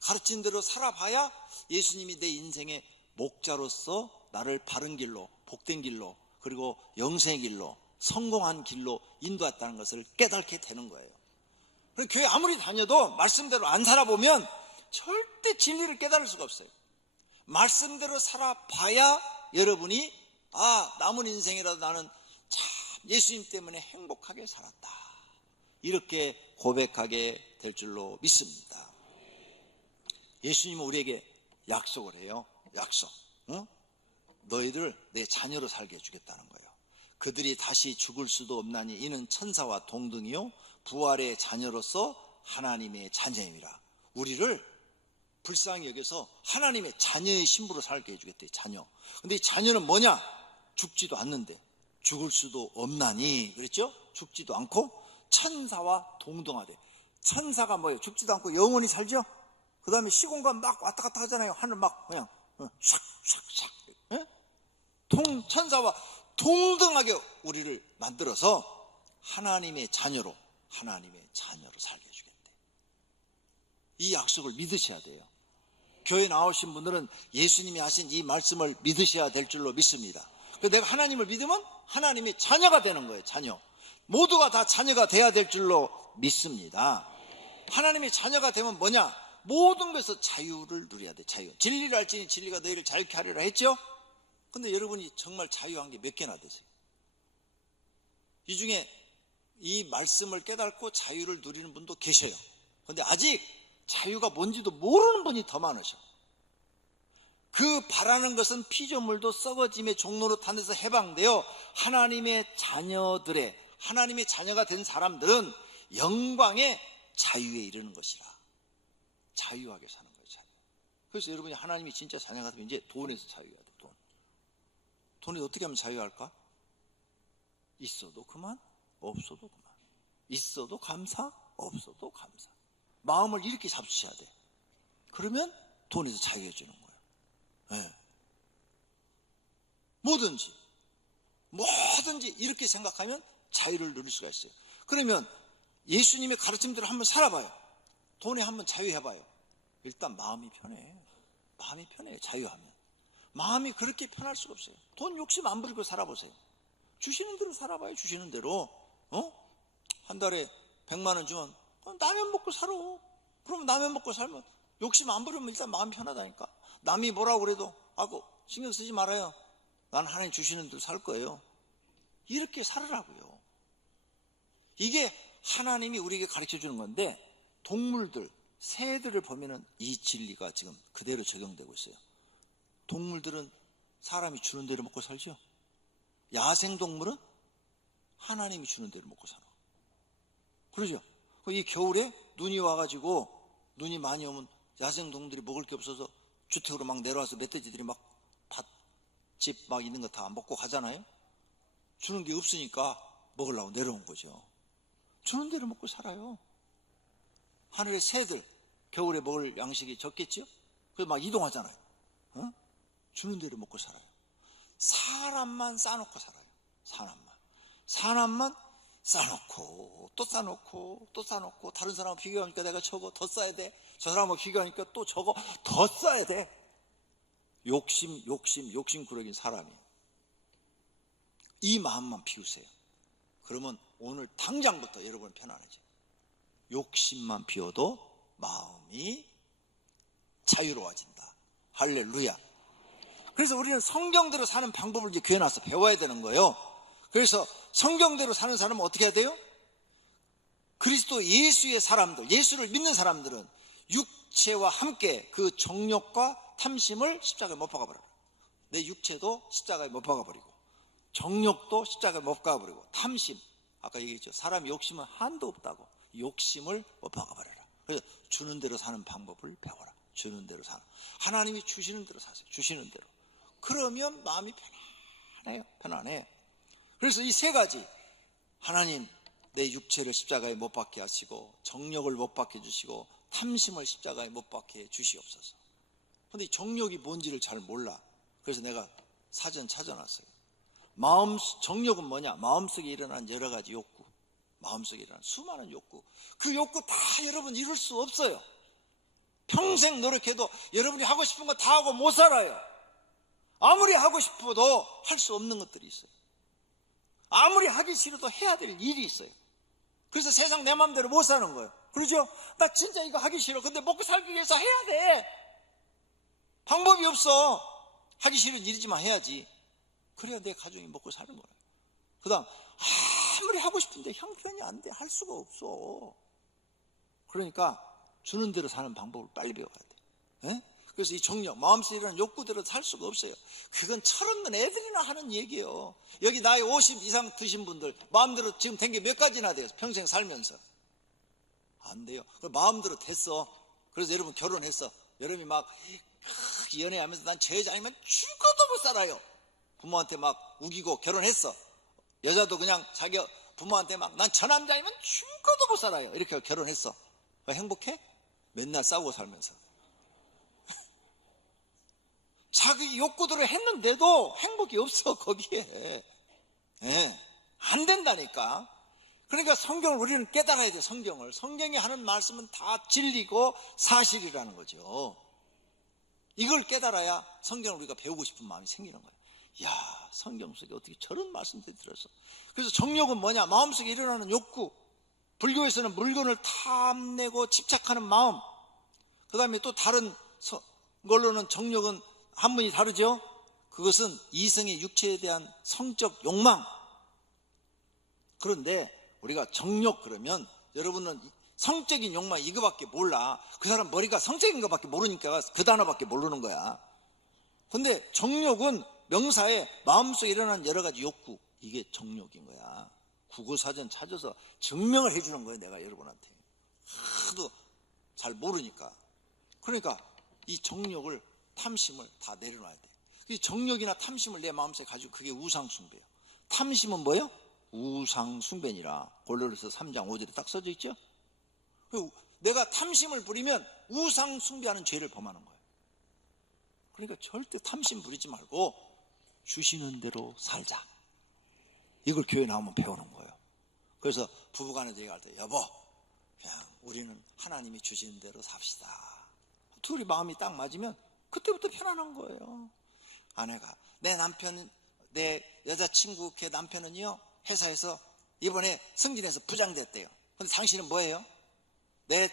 가르친 대로 살아봐야 예수님이 내 인생의 목자로서 나를 바른 길로, 복된 길로, 그리고 영생의 길로, 성공한 길로 인도했다는 것을 깨닫게 되는 거예요. 그럼 교회 아무리 다녀도 말씀대로 안 살아보면 절대 진리를 깨달을 수가 없어요. 말씀대로 살아봐야 여러분이 남은 인생이라도 나는 참 예수님 때문에 행복하게 살았다, 이렇게 고백하게 될 줄로 믿습니다. 예수님은 우리에게 약속을 해요. 약속. 너희들 내 자녀로 살게 해주겠다는 거예요. 그들이 다시 죽을 수도 없나니 이는 천사와 동등이요 부활의 자녀로서 하나님의 자녀임이라. 우리를 불쌍히 여겨서 하나님의 자녀의 신부로 살게 해주겠대. 자녀. 근데 이 자녀는 뭐냐? 죽지도 않는데 죽을 수도 없나니, 그랬죠? 죽지도 않고 천사와 동등하대. 천사가 뭐예요? 죽지도 않고 영원히 살죠? 그 다음에 시공간 막 왔다 갔다 하잖아요. 하늘 막 그냥 샥샥샥. 천사와 동등하게 우리를 만들어서 하나님의 자녀로 살게 해주겠대. 이 약속을 믿으셔야 돼요. 교회 나오신 분들은 예수님이 하신 이 말씀을 믿으셔야 될 줄로 믿습니다. 내가 하나님을 믿으면 하나님의 자녀가 되는 거예요. 자녀. 모두가 다 자녀가 돼야 될 줄로 믿습니다. 하나님의 자녀가 되면 뭐냐? 모든 것에서 자유를 누려야 돼. 자유. 진리를 알지니 진리가 너희를 자유케 하리라 했죠? 근데 여러분이 정말 자유한 게 몇 개나 되세요? 이 중에 이 말씀을 깨닫고 자유를 누리는 분도 계셔요. 근데 아직 자유가 뭔지도 모르는 분이 더 많으셔. 그 바라는 것은 피조물도 썩어짐의 종로로 탄 데서 해방되어 하나님의 자녀가 된 사람들은 영광의 자유에 이르는 것이라. 자유하게 사는 거예요. 자유. 그래서 여러분이 하나님이 진짜 자녀가 되면 이제 돈에서 자유해야 돼. 돈이 어떻게 하면 자유할까? 있어도 그만, 없어도 그만. 있어도 감사, 없어도 감사. 마음을 이렇게 잡수셔야 돼. 그러면 돈에서 자유해 주는 거예요. 네. 뭐든지 이렇게 생각하면 자유를 누릴 수가 있어요. 그러면 예수님의 가르침대로 한번 살아봐요. 돈에 한번 자유해봐요. 일단 마음이 편해. 마음이 편해요. 자유하면. 마음이 그렇게 편할 수가 없어요. 돈 욕심 안 부리고 살아보세요. 주시는 대로 살아봐요. 주시는 대로. 한 달에 100만 원 주면 라면 먹고 살아. 그러면 라면 먹고 살면 욕심 안 부리면 일단 마음이 편하다니까. 남이 뭐라고 그래도 신경 쓰지 말아요. 난 하나님 주시는 대로 살 거예요. 이렇게 살으라고요. 이게 하나님이 우리에게 가르쳐주는 건데, 동물들, 새들을 보면은 이 진리가 지금 그대로 적용되고 있어요. 동물들은 사람이 주는 대로 먹고 살죠. 야생동물은 하나님이 주는 대로 먹고 살아. 그러죠? 이 겨울에 눈이 와가지고 눈이 많이 오면 야생동물들이 먹을 게 없어서 주택으로 막 내려와서 멧돼지들이 막 밭집 막 있는 거 다 먹고 가잖아요. 주는 게 없으니까 먹으려고 내려온 거죠. 주는 대로 먹고 살아요. 하늘의 새들 겨울에 먹을 양식이 적겠죠? 그래서 막 이동하잖아요. 주는 대로 먹고 살아요. 사람만 싸놓고 살아요. 사람만 싸놓고 또 싸놓고 또 싸놓고, 다른 사람하고 비교하니까 내가 저거 더 싸야 돼, 저 사람하고 비교하니까 또 저거 더 싸야 돼. 욕심꾸러기인 사람이. 이 마음만 비우세요. 그러면 오늘 당장부터 여러분 편안해져요. 욕심만 비워도 마음이 자유로워진다. 할렐루야. 그래서 우리는 성경대로 사는 방법을 이제 교회 나와서 배워야 되는 거예요. 그래서 성경대로 사는 사람은 어떻게 해야 돼요? 그리스도 예수의 사람들, 예수를 믿는 사람들은 육체와 함께 그 정욕과 탐심을 십자가에 못 박아버려요. 내 육체도 십자가에 못 박아버리고, 정욕도 십자가에 못 박아버리고, 탐심, 아까 얘기했죠. 사람 욕심은 한도 없다고. 욕심을 못 박아버려라. 그래서 주는 대로 사는 방법을 배워라. 주는 대로 사는, 하나님이 주시는 대로 사세요. 주시는 대로. 그러면 마음이 편안해. 그래서 이 세 가지, 하나님 내 육체를 십자가에 못 박게 하시고, 정욕을 못 박게 해주시고, 탐심을 십자가에 못 박게 해 주시옵소서. 근데 정욕이 뭔지를 잘 몰라. 그래서 내가 사전 찾아놨어요. 정욕은 뭐냐? 마음속에 일어난 여러 가지 욕구, 마음속에 일어난 수많은 욕구, 그 욕구 다 여러분 이룰 수 없어요. 평생 노력해도 여러분이 하고 싶은 거 다 하고 못 살아요. 아무리 하고 싶어도 할 수 없는 것들이 있어요. 아무리 하기 싫어도 해야 될 일이 있어요. 그래서 세상 내 마음대로 못 사는 거예요. 그러죠? 나 진짜 이거 하기 싫어. 근데 먹고 살기 위해서 해야 돼. 방법이 없어. 하기 싫은 일이지만 해야지. 그래야 내 가족이 먹고 사는 거예요. 그 다음, 아무리 하고 싶은데 형편이 안 돼. 할 수가 없어. 그러니까 주는 대로 사는 방법을 빨리 배워야 돼. 에? 그래서 이 정욕, 마음속에 일어나는 욕구대로 살 수가 없어요. 그건 철없는 애들이나 하는 얘기예요. 여기 나이 50 이상 드신 분들 마음대로 지금 된 게 몇 가지나 돼요. 평생 살면서. 안 돼요. 마음대로 됐어. 그래서 여러분 결혼했어. 여러분이 막 연애하면서 난 저 여자 아니면 죽어도 못 살아요. 부모한테 막 우기고 결혼했어. 여자도 그냥 자기 부모한테 막 난 저 남자 아니면 죽어도 못 살아요. 이렇게 결혼했어. 행복해? 맨날 싸우고 살면서. 자기 욕구대로 했는데도 행복이 없어, 거기에. 예, 안 된다니까. 그러니까 성경을 우리는 깨달아야 돼. 성경이 하는 말씀은 다 진리고 사실이라는 거죠. 이걸 깨달아야 성경을 우리가 배우고 싶은 마음이 생기는 거예요. 이야, 성경 속에 어떻게 저런 말씀들이 들었어. 그래서 정욕은 뭐냐? 마음속에 일어나는 욕구. 불교에서는 물건을 탐내고 집착하는 마음. 그 다음에 또 다른 걸로는 정욕은 한문이 다르죠. 그것은 이성의 육체에 대한 성적 욕망. 그런데 우리가 정욕 그러면 여러분은 성적인 욕망 이거밖에 몰라. 그 사람 머리가 성적인 것밖에 모르니까 그 단어밖에 모르는 거야. 근데 정욕은 명사에 마음속에 일어난 여러 가지 욕구, 이게 정욕인 거야. 국어사전 찾아서 증명을 해주는 거예요. 내가 여러분한테 하도 잘 모르니까. 그러니까 이 정욕을, 탐심을 다 내려놔야 돼. 이 정욕이나 탐심을 내 마음속에 가지고, 그게 우상숭배예요. 탐심은 뭐예요? 우상숭배니라. 골로새서 3장 5절에 딱 써져 있죠. 내가 탐심을 부리면 우상숭배하는 죄를 범하는 거예요. 그러니까 절대 탐심 부리지 말고 주시는 대로 살자. 이걸 교회 나오면 배우는 거예요. 그래서 부부간에 얘기할 때, 여보, 그냥 우리는 하나님이 주시는 대로 삽시다. 둘이 마음이 딱 맞으면 그때부터 편안한 거예요. 아내가, 내 남편, 내 여자친구 걔 남편은요, 회사에서 이번에 승진해서 부장 됐대요. 근데 당신은 뭐예요? 내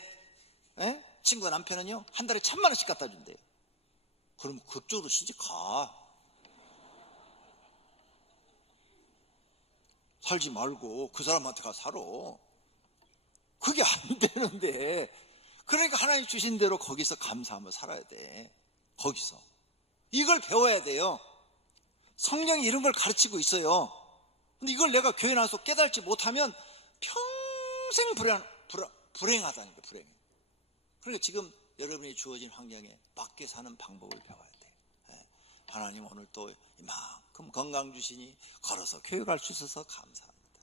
친구 남편은요, 한 달에 1,000만 원씩 갖다 준대요. 그럼 그쪽으로 시집 가. 살지 말고 그 사람한테 가서 살아. 그게 안 되는데. 그러니까 하나님 주신 대로 거기서 감사하며 살아야 돼. 거기서. 이걸 배워야 돼요. 성경이 이런 걸 가르치고 있어요. 근데 이걸 내가 교회 나와서 깨달지 못하면 평생 불행하다는 거예요. 불행. 그러니까 지금 여러분이 주어진 환경에 맞게 사는 방법을 배워야 돼요. 하나님 오늘 또 이만큼 건강 주시니 걸어서 교회 갈 수 있어서 감사합니다.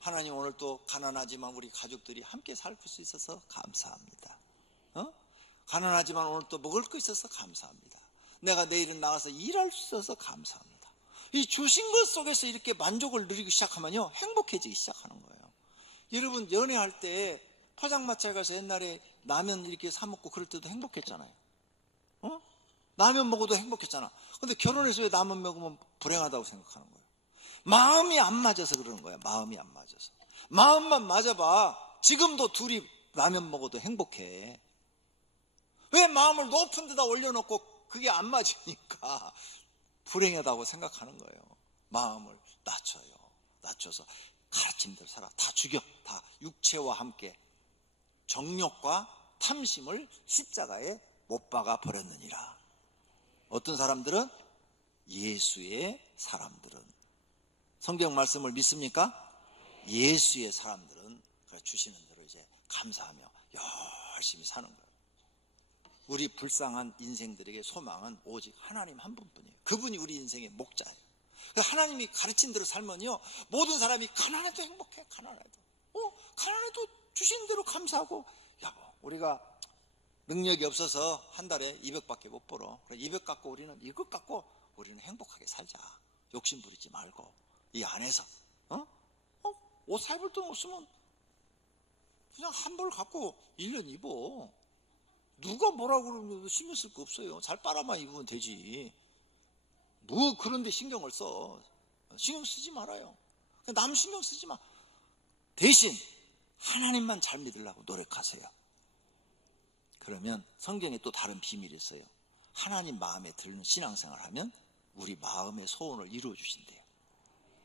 하나님 오늘 또 가난하지만 우리 가족들이 함께 살 수 있어서 감사합니다. 가난하지만 오늘 또 먹을 거 있어서 감사합니다. 내가 내일은 나가서 일할 수 있어서 감사합니다. 이 주신 것 속에서 이렇게 만족을 누리기 시작하면요, 행복해지기 시작하는 거예요. 여러분 연애할 때 포장마차에 가서 옛날에 라면 이렇게 사 먹고 그럴 때도 행복했잖아요. 라면 먹어도 행복했잖아. 근데 결혼해서 왜 라면 먹으면 불행하다고 생각하는 거예요? 마음이 안 맞아서 그러는 거야. 마음이 안 맞아서. 마음만 맞아봐. 지금도 둘이 라면 먹어도 행복해. 왜 마음을 높은 데다 올려놓고 그게 안 맞으니까 불행하다고 생각하는 거예요. 마음을 낮춰요. 낮춰서 가르친 대로 살아. 다 죽여. 다 육체와 함께 정욕과 탐심을 십자가에 못 박아 버렸느니라. 어떤 사람들은? 예수의 사람들은. 성경 말씀을 믿습니까? 예수의 사람들은 주시는 대로 이제 감사하며 열심히 사는 거예요. 우리 불쌍한 인생들에게 소망은 오직 하나님 한 분뿐이에요. 그분이 우리 인생의 목자예요. 하나님이 가르친 대로 살면요, 모든 사람이 가난해도 행복해. 가난해도 주신 대로 감사하고. 여보, 우리가 능력이 없어서 한 달에 200밖에 못 벌어. 200 갖고 우리는 이것 갖고 우리는 행복하게 살자. 욕심 부리지 말고 이 안에서 옷 사입을 돈 없으면 그냥 한 벌 갖고 1년 입어. 누가 뭐라고 그러면 신경 쓸 거 없어요. 잘 빨아만 입으면 되지. 뭐 그런데 신경을 써. 신경 쓰지 말아요. 남 신경 쓰지 마. 대신 하나님만 잘 믿으려고 노력하세요. 그러면 성경에 또 다른 비밀이 있어요. 하나님 마음에 드는 신앙생활을 하면 우리 마음의 소원을 이루어 주신대요.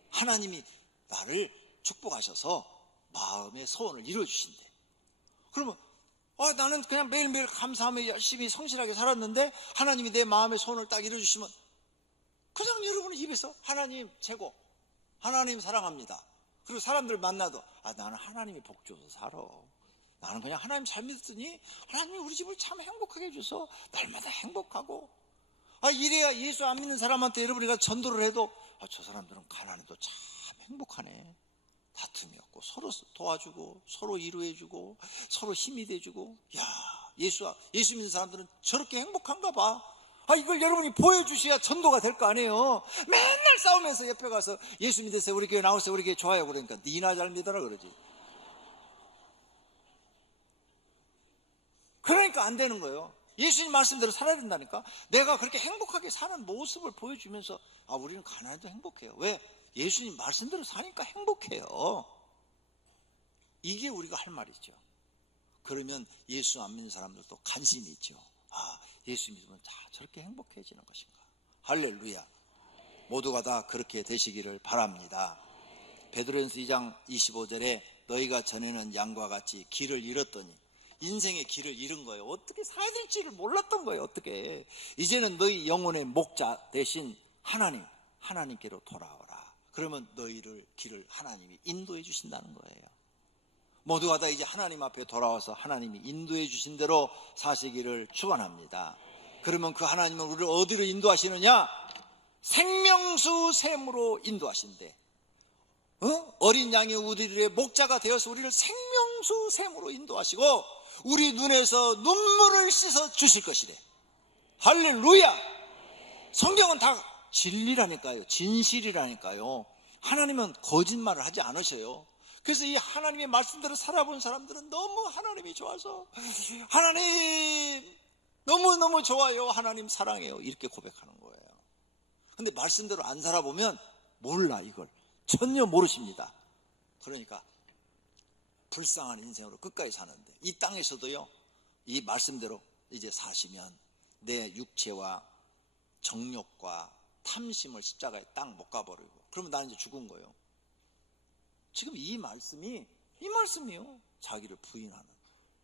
하나님이 나를 축복하셔서 마음의 소원을 이루어 주신대. 그러면 나는 그냥 매일매일 감사하며 열심히 성실하게 살았는데 하나님이 내 마음의 소원을 딱 이루어 주시면 그냥 여러분의 입에서 하나님 최고, 하나님 사랑합니다. 그리고 사람들 만나도 나는 하나님이 복 줘서 살아. 나는 그냥 하나님 잘 믿었더니 하나님이 우리 집을 참 행복하게 해줘서 날마다 행복하고. 이래야 예수 안 믿는 사람한테 여러분이 전도를 해도 저 사람들은 가난해도 참 행복하네. 다툼이 없고 서로 도와주고 서로 위로해주고 서로 힘이 돼주고. 예수 믿는 사람들은 저렇게 행복한가 봐. 이걸 여러분이 보여주셔야 전도가 될 거 아니에요. 맨날 싸우면서 옆에 가서 예수 믿으세요, 우리 교회 나오세요, 우리 교회 좋아요 그러니까 니나 잘 믿어라 그러지. 그러니까 안 되는 거예요. 예수님 말씀대로 살아야 된다니까. 내가 그렇게 행복하게 사는 모습을 보여주면서 우리는 가난해도 행복해요. 왜? 예수님 말씀대로 사니까 행복해요. 이게 우리가 할 말이죠. 그러면 예수 안 믿는 사람들도 관심이 있죠. 예수 믿으면 저렇게 행복해지는 것인가. 할렐루야. 모두가 다 그렇게 되시기를 바랍니다. 베드로전서 2장 25절에 너희가 전에는 양과 같이 길을 잃었더니, 인생의 길을 잃은 거예요. 어떻게 살아야 될지를 몰랐던 거예요. 어떻게. 이제는 너희 영혼의 목자 대신 하나님께로 돌아오라. 그러면 너희를 길을 하나님이 인도해 주신다는 거예요. 모두가 다 이제 하나님 앞에 돌아와서 하나님이 인도해 주신 대로 사시기를 축원합니다. 그러면 그 하나님은 우리를 어디로 인도하시느냐? 생명수 샘으로 인도하신대. 어린 양의 우리들의 목자가 되어서 우리를 생명수 샘으로 인도하시고 우리 눈에서 눈물을 씻어 주실 것이래. 할렐루야. 성경은 다 진리라니까요. 진실이라니까요. 하나님은 거짓말을 하지 않으셔요. 그래서 이 하나님의 말씀대로 살아본 사람들은 너무 하나님이 좋아서 하나님 너무너무 좋아요, 하나님 사랑해요, 이렇게 고백하는 거예요. 근데 말씀대로 안 살아보면 몰라. 이걸 전혀 모르십니다. 그러니까 불쌍한 인생으로 끝까지 사는데, 이 땅에서도요 이 말씀대로 이제 사시면 내 육체와 정욕과 탐심을 십자가에 딱 못 가버리고, 그러면 나는 이제 죽은 거예요. 지금 이 말씀이요. 자기를 부인하는,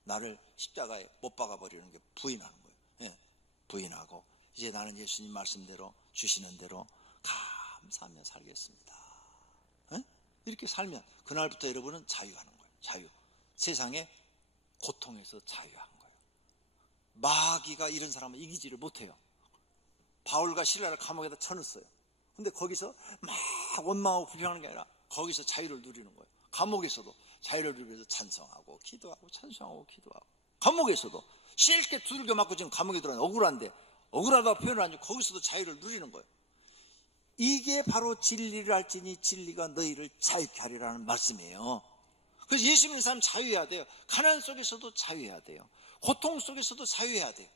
나를 십자가에 못 박아버리는 게 부인하는 거예요. 부인하고 이제 나는 예수님 말씀대로 주시는 대로 감사하며 살겠습니다. 이렇게 살면 그날부터 여러분은 자유하는 거예요. 자유. 세상의 고통에서 자유한 거예요. 마귀가 이런 사람을 이기지를 못해요. 바울과 실라를 감옥에다 쳐넣었어요. 근데 거기서 막 원망하고 불평하는 게 아니라 거기서 자유를 누리는 거예요. 감옥에서도 자유를 누리기 위해서 찬성하고 기도하고 찬성하고 기도하고, 감옥에서도 실게 두들겨 맞고 지금 감옥에 들어가는 억울한데 억울하다고 표현을 하지 거기서도 자유를 누리는 거예요. 이게 바로 진리를 알지니 진리가 너희를 자유케 하리라는 말씀이에요. 그래서 예수 믿는 사람 자유해야 돼요. 가난 속에서도 자유해야 돼요. 고통 속에서도 자유해야 돼요.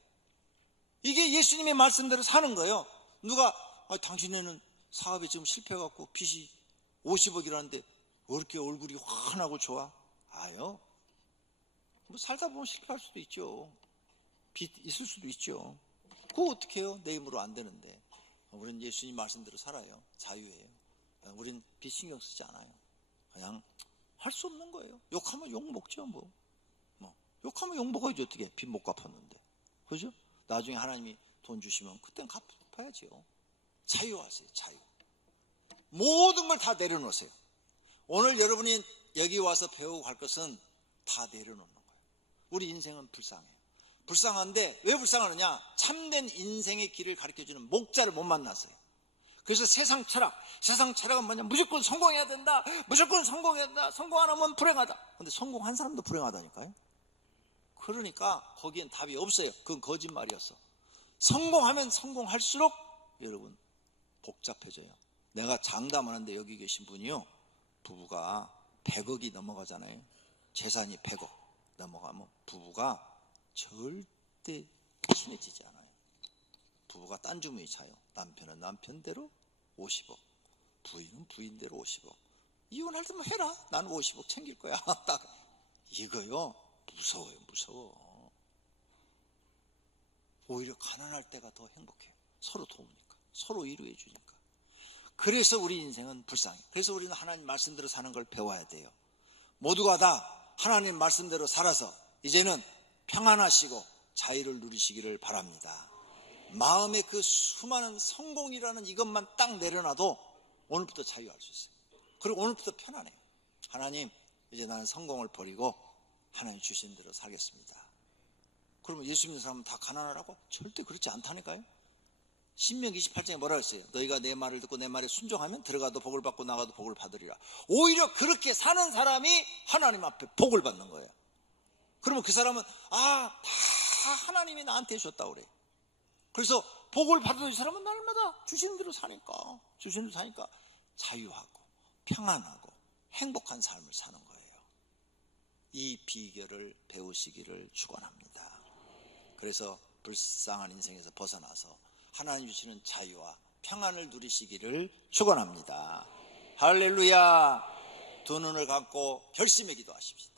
이게 예수님의 말씀대로 사는 거예요. 누가 당신네는 사업이 지금 실패해갖고 빚이 50억이라는데 왜 이렇게 얼굴이 환하고 좋아? 아요, 뭐 살다 보면 실패할 수도 있죠. 빚 있을 수도 있죠. 그거 어떻게 해요? 내 힘으로 안 되는데. 우린 예수님 말씀대로 살아요. 자유해요. 우린 빚 신경 쓰지 않아요. 그냥 할 수 없는 거예요. 욕하면 욕 먹죠. 뭐 욕하면 욕 먹어야지. 어떻게 빚 못 갚았는데, 그죠? 나중에 하나님이 돈 주시면 그땐 갚아야지요. 자유하세요. 자유. 모든 걸 다 내려놓으세요. 오늘 여러분이 여기 와서 배우고 갈 것은 다 내려놓는 거예요. 우리 인생은 불쌍해요. 불쌍한데 왜 불쌍하느냐? 참된 인생의 길을 가르쳐주는 목자를 못 만났어요. 그래서 세상 철학은 뭐냐? 무조건 성공해야 된다. 무조건 성공해야 된다. 성공 안 하면 불행하다. 근데 성공한 사람도 불행하다니까요. 그러니까 거기엔 답이 없어요. 그건 거짓말이었어. 성공하면 성공할수록 여러분 복잡해져요. 내가 장담하는데 여기 계신 분이요, 부부가 100억이 넘어가잖아요. 재산이 100억 넘어가면 부부가 절대 친해지지 않아요. 부부가 딴 주머니 차요. 남편은 남편대로 50억, 부인은 부인대로 50억. 이혼할 때만 해라. 나는 50억 챙길 거야. 딱 이거요. 무서워요. 무서워. 오히려 가난할 때가 더 행복해요. 서로 도우니까, 서로 위로해 주니까. 그래서 우리 인생은 불쌍해요. 그래서 우리는 하나님 말씀대로 사는 걸 배워야 돼요. 모두가 다 하나님 말씀대로 살아서 이제는 평안하시고 자유를 누리시기를 바랍니다. 마음에 그 수많은 성공이라는 이것만 딱 내려놔도 오늘부터 자유할 수 있어요. 그리고 오늘부터 편안해요. 하나님, 이제 나는 성공을 버리고 하나님 주신 대로 살겠습니다. 그러면 예수 믿는 사람은 다 가난하라고? 절대 그렇지 않다니까요. 신명기 28장에 뭐라 했어요? 너희가 내 말을 듣고 내 말에 순종하면 들어가도 복을 받고 나가도 복을 받으리라. 오히려 그렇게 사는 사람이 하나님 앞에 복을 받는 거예요. 그러면 그 사람은 다 하나님이 나한테 주셨다고 그래요. 그래서 복을 받은 이 사람은 날마다 주시는 대로 사니까 자유하고 평안하고 행복한 삶을 사는 거예요. 이 비결을 배우시기를 축원합니다. 그래서 불쌍한 인생에서 벗어나서 하나님 주시는 자유와 평안을 누리시기를 축원합니다. 할렐루야. 두 눈을 감고 결심의 기도하십시다.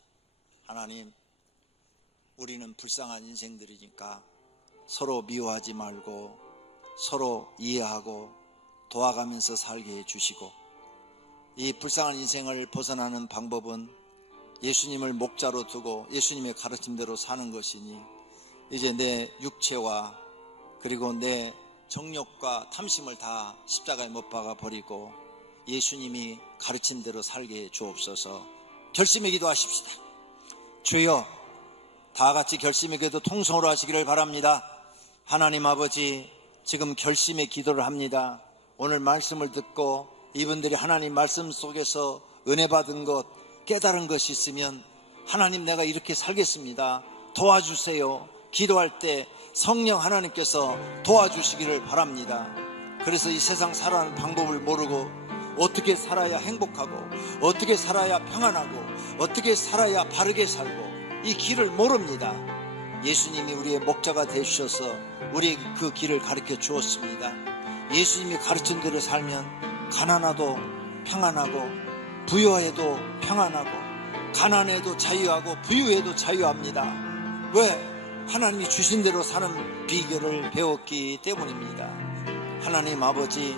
하나님, 우리는 불쌍한 인생들이니까 서로 미워하지 말고 서로 이해하고 도와가면서 살게 해주시고, 이 불쌍한 인생을 벗어나는 방법은 예수님을 목자로 두고 예수님의 가르침대로 사는 것이니, 이제 내 육체와 그리고 내 정욕과 탐심을 다 십자가에 못 박아 버리고 예수님이 가르친 대로 살게 해 주옵소서. 결심의 기도하십시다. 주여, 다 같이 결심의 기도 통성으로 하시기를 바랍니다. 하나님 아버지, 지금 결심의 기도를 합니다. 오늘 말씀을 듣고 이분들이 하나님 말씀 속에서 은혜 받은 것, 깨달은 것이 있으면 하나님, 내가 이렇게 살겠습니다, 도와주세요. 기도할 때 성령 하나님께서 도와주시기를 바랍니다. 그래서 이 세상 살아가는 방법을 모르고 어떻게 살아야 행복하고 어떻게 살아야 평안하고 어떻게 살아야 바르게 살고 이 길을 모릅니다. 예수님이 우리의 목자가 되주셔서 우리에게 그 길을 가르쳐 주었습니다. 예수님이 가르친 대로 살면 가난하도 평안하고 부유해도 평안하고 가난해도 자유하고 부유해도 자유합니다. 왜? 하나님이 주신 대로 사는 비결을 배웠기 때문입니다. 하나님 아버지,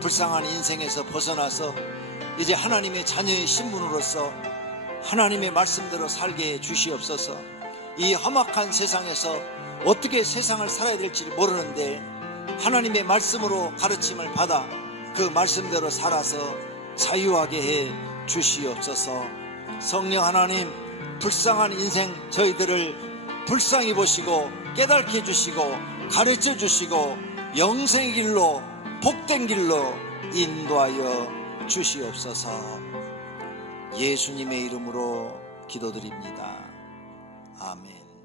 불쌍한 인생에서 벗어나서 이제 하나님의 자녀의 신분으로서 하나님의 말씀대로 살게 해 주시옵소서. 이 험악한 세상에서 어떻게 세상을 살아야 될지 모르는데 하나님의 말씀으로 가르침을 받아 그 말씀대로 살아서 자유하게 해 주시옵소서. 성령 하나님, 불쌍한 인생 저희들을 불쌍히 보시고 깨닫게 해주시고 가르쳐 주시고 영생의 길로 복된 길로 인도하여 주시옵소서. 예수님의 이름으로 기도드립니다. 아멘.